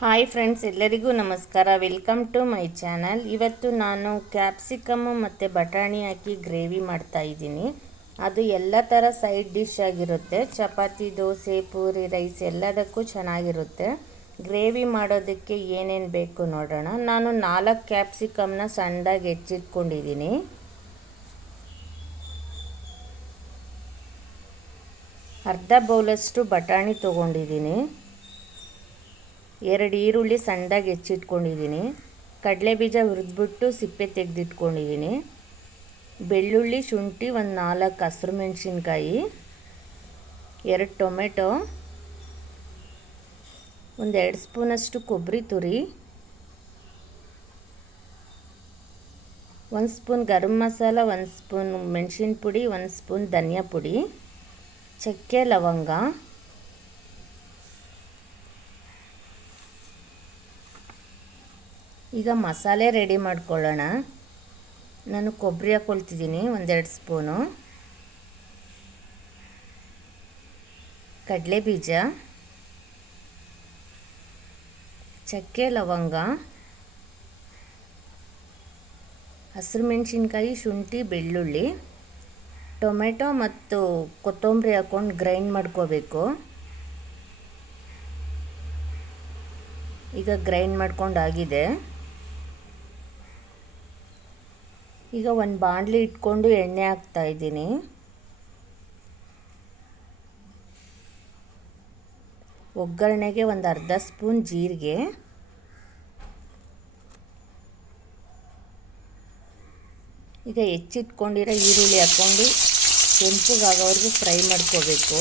Hi friends, ಎಲ್ಲರಿಗೂ ನಮಸ್ಕಾರ. Welcome to my channel ಇವತ್ತು ನಾನು ಕ್ಯಾಪ್ಸಿಕಮ್ಮು ಮತ್ತು ಬಟಾಣಿ ಹಾಕಿ ಗ್ರೇವಿ ಮಾಡ್ತಾ ಇದ್ದೀನಿ. ಅದು ಎಲ್ಲ ಥರ ಸೈಡ್ ಡಿಶ್ ಆಗಿರುತ್ತೆ. ಚಪಾತಿ, ದೋಸೆ, ಪೂರಿ ರೈಸ್ ಎಲ್ಲದಕ್ಕೂ ಚೆನ್ನಾಗಿರುತ್ತೆ. ಗ್ರೇವಿ ಮಾಡೋದಕ್ಕೆ ಏನೇನು ಬೇಕು ನೋಡೋಣ. ನಾನು ನಾಲ್ಕು ಕ್ಯಾಪ್ಸಿಕಮ್ನ ಸಣ್ಣದಾಗಿ ಹೆಚ್ಚಿಟ್ಕೊಂಡಿದ್ದೀನಿ. ಅರ್ಧ ಬೌಲಷ್ಟು ಬಟಾಣಿ ತೊಗೊಂಡಿದ್ದೀನಿ. ಎರಡು ಈರುಳ್ಳಿ ಸಣ್ಣದಾಗಿ ಹೆಚ್ಚಿಟ್ಕೊಂಡಿದ್ದೀನಿ. ಕಡಲೆ ಬೀಜ ಹುರಿದ್ಬಿಟ್ಟು ಸಿಪ್ಪೆ ತೆಗೆದಿಟ್ಕೊಂಡಿದ್ದೀನಿ. ಬೆಳ್ಳುಳ್ಳಿ, ಶುಂಠಿ, ಒಂದು ನಾಲ್ಕು ಹಸಿರು ಮೆಣಸಿನ್ಕಾಯಿ, ಎರಡು ಟೊಮೆಟೊ, ಒಂದು ಎರಡು ಸ್ಪೂನಷ್ಟು ಕೊಬ್ಬರಿ ತುರಿ, ಒಂದು ಸ್ಪೂನ್ ಗರಂ ಮಸಾಲ, ಒಂದು ಸ್ಪೂನ್ ಮೆಣಸಿನ ಪುಡಿ, ಒಂದು ಸ್ಪೂನ್ ಧನಿಯಾ ಪುಡಿ, ಚಕ್ಕೆ ಲವಂಗ ಈಗ ಮಸಾಲೆ ರೆಡಿ ಮಾಡ್ಕೊಳ್ಳೋಣ. ನಾನು ಕೊಬ್ಬರಿ ಹಾಕ್ಕೊಳ್ತಿದ್ದೀನಿ ಒಂದೆರಡು ಸ್ಪೂನು. ಕಡಲೆ ಬೀಜ ಚಕ್ಕೆ ಲವಂಗ. ಹಸಿರು ಮೆಣಸಿನ್ಕಾಯಿ ಶುಂಠಿ, ಬೆಳ್ಳುಳ್ಳಿ. ಟೊಮೆಟೊ ಮತ್ತು ಕೊತ್ತಂಬರಿ ಹಾಕ್ಕೊಂಡು ಗ್ರೈಂಡ್ ಮಾಡ್ಕೋಬೇಕು. ಈಗ ಗ್ರೈಂಡ್ ಮಾಡ್ಕೊಂಡಾಗಿದೆ. ಈಗ ಒಂದು ಬಾಣಲಿ ಇಟ್ಕೊಂಡು ಎಣ್ಣೆ ಹಾಕ್ತಾ ಇದ್ದೀನಿ. ಒಗ್ಗರಣೆಗೆ ಒಂದು ಅರ್ಧ ಸ್ಪೂನ್ ಜೀರಿಗೆ. ಈಗ ಹೆಚ್ಚಿಟ್ಕೊಂಡಿರೋ ಈರುಳ್ಳಿ ಹಾಕ್ಕೊಂಡು ಕೆಂಪುಗಾಗೋವರೆಗೂ ಫ್ರೈ ಮಾಡ್ಕೋಬೇಕು.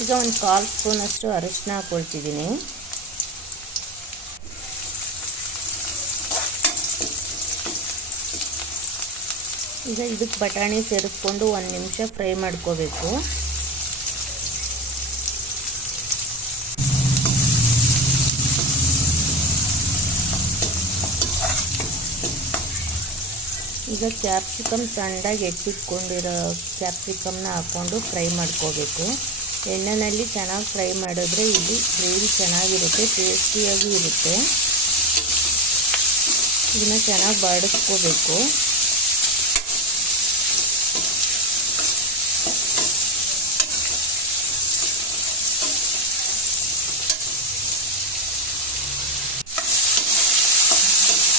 ಈಗ ಒಂದು ಕಾಲು ಸ್ಪೂನಷ್ಟು ಅರಿಶಿನ ಹಾಕೊಳ್ತಿದ್ದೀನಿ ಈಗ ಇದಕ್ಕೆ ಬಟಾಣಿ ಸೇರಿಸ್ಕೊಂಡು ಒಂದು ನಿಮಿಷ ಫ್ರೈ ಮಾಡ್ಕೋಬೇಕು. ಈಗ ಕ್ಯಾಪ್ಸಿಕಮ್ ಸಣ್ಣದಾಗಿ ಹೆಚ್ಚಿಟ್ಕೊಂಡಿರೋ ಕ್ಯಾಪ್ಸಿಕಮ್ನ ಹಾಕ್ಕೊಂಡು ಫ್ರೈ ಮಾಡ್ಕೋಬೇಕು. ಎಣ್ಣೆಯಲ್ಲಿ ಚೆನ್ನಾಗಿ ಫ್ರೈ ಮಾಡಿದ್ರೆ ಇಲ್ಲಿ ಗ್ರೇವಿ ಚೆನ್ನಾಗಿರುತ್ತೆ, ಟೇಸ್ಟಿಯಾಗಿ ಇರುತ್ತೆ. ಇದನ್ನು ಚೆನ್ನಾಗಿ ಬಾಡಿಸ್ಕೋಬೇಕು.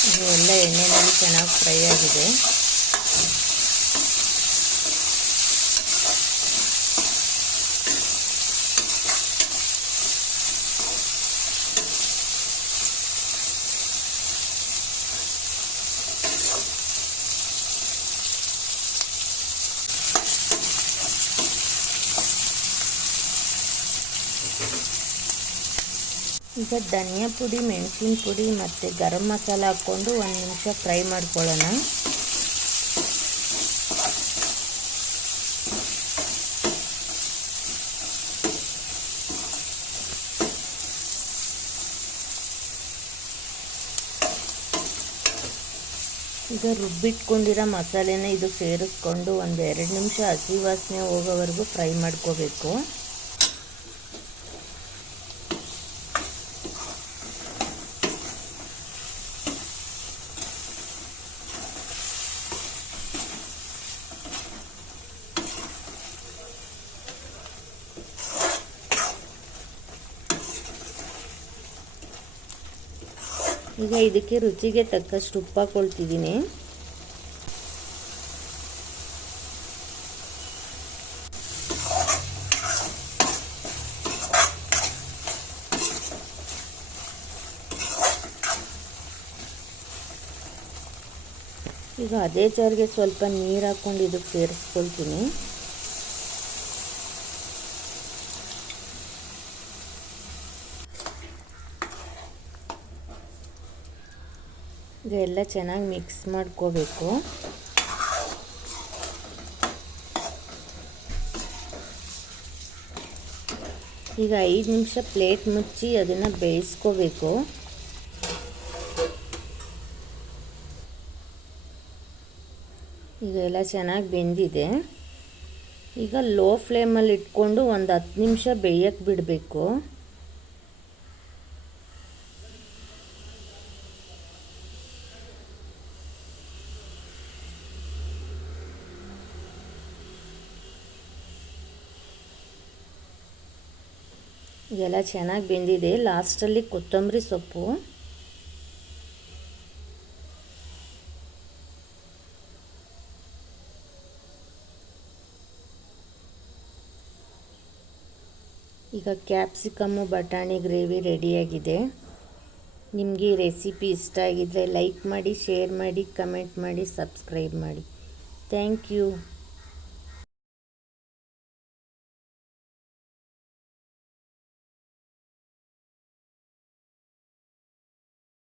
ಇದು ಎಲ್ಲ ಎಣ್ಣೆಯಲ್ಲಿ ಚೆನ್ನಾಗಿ ಫ್ರೈ ಆಗಿದೆ. ಈಗ ಧನಿಯಾ ಪುಡಿ, ಮೆಣಸಿನ ಪುಡಿ ಮತ್ತು ಗರಂ ಮಸಾಲ ಹಾಕ್ಕೊಂಡು ಒಂದು ನಿಮಿಷ ಫ್ರೈ ಮಾಡ್ಕೊಳ್ಳೋಣ. ಈಗ ರುಬ್ಬಿಟ್ಕೊಂಡಿರೋ ಮಸಾಲೆನ ಇದು ಸೇರಿಸ್ಕೊಂಡು ಒಂದು ಎರಡು ನಿಮಿಷ ಹಸಿ ವಾಸನೆ ಹೋಗೋವರೆಗೂ ಫ್ರೈ ಮಾಡ್ಕೋಬೇಕು. ಈಗ ಇದಕ್ಕೆ ರುಚಿಗೆ ತಕ್ಕಷ್ಟು ಉಪ್ಪು ಹಾಕೊಳ್ತಿದ್ದೀನಿ. ಈಗ ಅದೇ ಜಾರಿಗೆ ಸ್ವಲ್ಪ ನೀರು ಹಾಕ್ಕೊಂಡು ಇದಕ್ಕೆ ಸೇರಿಸ್ಕೊಳ್ತೀನಿ. ಇದೆಲ್ಲ ಚೆನ್ನಾಗಿ ಮಿಕ್ಸ್ ಮಾಡ್ಕೋಬೇಕು. ಈಗ ಐದು ನಿಮಿಷ ಪ್ಲೇಟ್ ಮುಚ್ಚಿ ಅದನ್ನು ಬೇಯಿಸ್ಕೋಬೇಕು. ಈಗ ಎಲ್ಲ ಚೆನ್ನಾಗಿ ಬೆಂದಿದೆ. ಈಗ ಲೋ ಫ್ಲೇಮಲ್ಲಿ ಇಟ್ಕೊಂಡು ಒಂದು ಹತ್ತು ನಿಮಿಷ ಬೇಯಕ್ಕೆ ಬಿಡಬೇಕು. ಇದೆಲ್ಲ ಚೆನ್ನಾಗಿ ಬೆಂದಿದೆ. ಲಾಸ್ಟಲ್ಲಿ ಕೊತ್ತಂಬರಿ ಸೊಪ್ಪು. ಈಗ ಕ್ಯಾಪ್ಸಿಕಮ್ಮು, ಬಟಾಣಿ, ಗ್ರೇವಿ ರೆಡಿಯಾಗಿದೆ. ನಿಮಗೆ ಈ ರೆಸಿಪಿ ಇಷ್ಟ ಆಗಿದ್ದರೆ ಲೈಕ್ ಮಾಡಿ, ಶೇರ್ ಮಾಡಿ, ಕಮೆಂಟ್ ಮಾಡಿ, ಸಬ್ಸ್ಕ್ರೈಬ್ ಮಾಡಿ. Thank you.